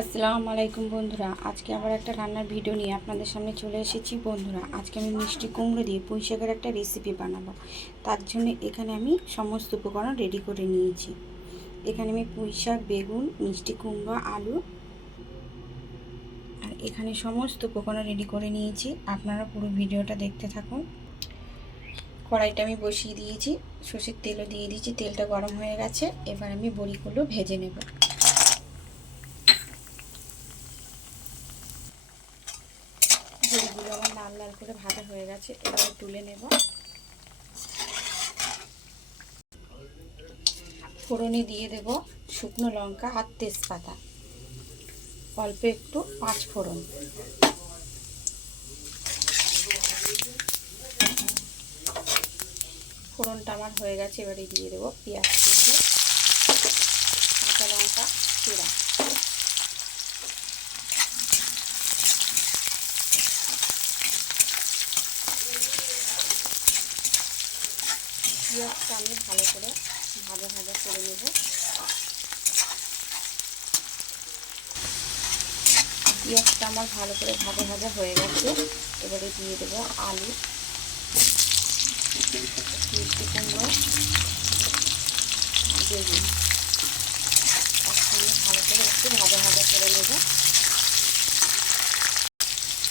আসসালামু আলাইকুম বন্ধুরা, আজকে আবার একটা রান্নার ভিডিও নিয়ে আপনাদের সামনে চলে এসেছি। বন্ধুরা, আজকে আমি মিষ্টি কুমড়ো দিয়ে পুঁই শাকের একটা রেসিপি বানাবো। তার জন্য এখানে আমি সমস্ত উপকরণ রেডি করে নিয়েছি। এখানে আমি পুঁই শাক, বেগুন, মিষ্টি কুমড়ো, আলু আর এখানে সমস্ত উপকরণ রেডি করে নিয়েছি। আপনারা পুরো ভিডিওটা দেখতে থাকুন। কড়াইটা আমি বসিয়ে দিয়েছি, সর্ষের তেলও দিয়ে দিয়েছি। তেলটা গরম হয়ে গেছে, এবার আমি বড়িগুলো ভেজে নেব। বড়িগুলো আমার লাল লাল করে ভাজা হয়ে গেছে, এবারে তুলে নেব। ফোড়নে দিয়ে দেব শুকনো লঙ্কা আর তেজপাতা, অল্প একটু পাঁচ ফোড়ন। ফোড়নটা আমার হয়ে গেছে, এবারে দিয়ে দেবো পেঁয়াজ কুচি, কাঁচা লঙ্কা চিরা। পেঁয়াজটা আমি ভালো করে ভাজা ভাজা করে নেব। পেঁয়াজটা আমার ভালো করে ভাজা ভাজা হয়ে গেছে, এবারে দিয়ে দেবো আলু, মিষ্টি কুমড়ো আর বেগুন। একসঙ্গে ভালো করে একটু ভাজা ভাজা করে নেব।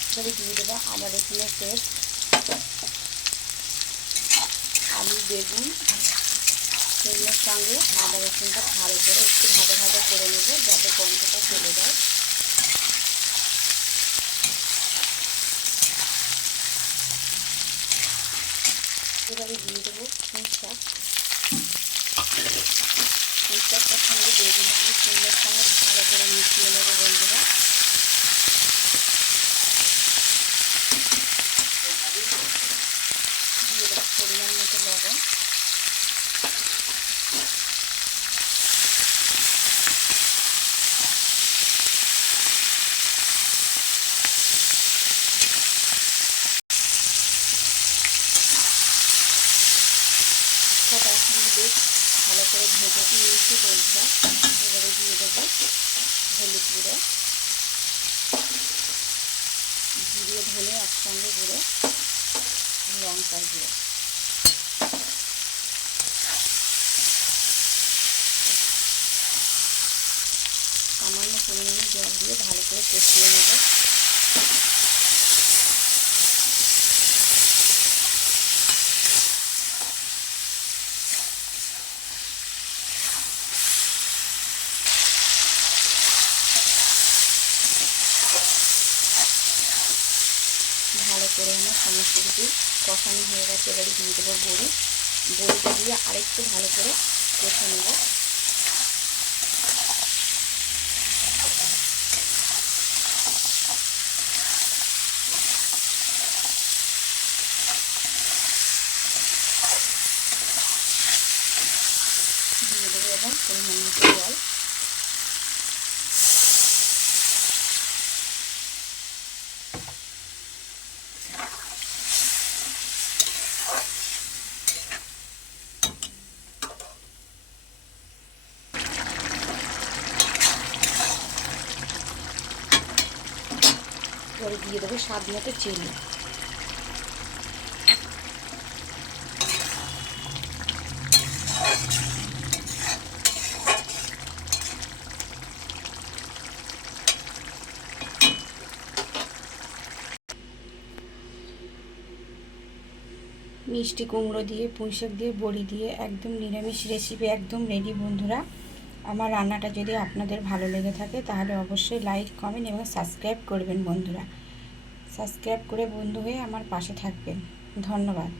এবারে দিয়ে দেবো আদা রসুনের পেস্ট। আলু, বেগুন সেগুলোর সঙ্গে আদা রসুনটা ভালো করে একটু ভাজা ভাজা করে নেব, যাতে গন্ধটা চলে যায়। এবারে দিয়ে দেবো পুঁই শাক। পুঁই শাকটার সঙ্গে বেগুন আলু সেগুলোর সঙ্গে ভালো করে মিশিয়ে নেব বন্ধুরা। দিয়ে দেবো পরিমাণ মতো লবণ। সব একসঙ্গে বেশ ভালো করে ভেজে নিয়েছি বন্ধুরা। এবারে দিয়ে দেবো হলুদ গুঁড়ো, জিরে ধনে একসঙ্গে গুঁড়ো, লঙ্কার গুঁড়ো। সামান্য পরিমাণে জল দিয়ে ভালো করে কষিয়ে নেব। ভালো করে আমার সমস্ত কিছু কষানো হয়ে গেছে, এবারে দিয়ে দেবো বড়িটা দিয়ে আরেকটু ভালো করে কষে নেব। দিয়ে দেবো এবং পরিমাণ মতো জল। এবারে দিয়ে দেবো স্বাদ মতো চিনি। মিষ্টি কুমড়ো দিয়ে পুঁই শাক দিয়ে বড়ি দিয়ে একদম নিরামিষ রেসিপি একদম রেডি বন্ধুরা। আমার রান্নাটা যদি আপনাদের ভালো লেগে থাকে তাহলে অবশ্যই লাইক, কমেন্ট এবং সাবস্ক্রাইব করবেন বন্ধুরা। সাবস্ক্রাইব করে বন্ধু হয়ে আমার পাশে থাকবেন। ধন্যবাদ।